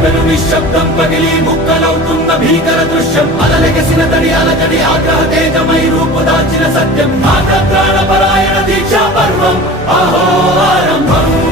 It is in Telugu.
పెను నిశ్శబ్దం పగిలి ముక్కలవుతున్న భీకర దృశ్యం అలలెగసిన తడి అలజడి ఆగ్రహ తేజమై రూపు దాల్చిన సత్యం ఆగ్రహ పరాయణ దీక్షా పర్వం అహో ఆరంభం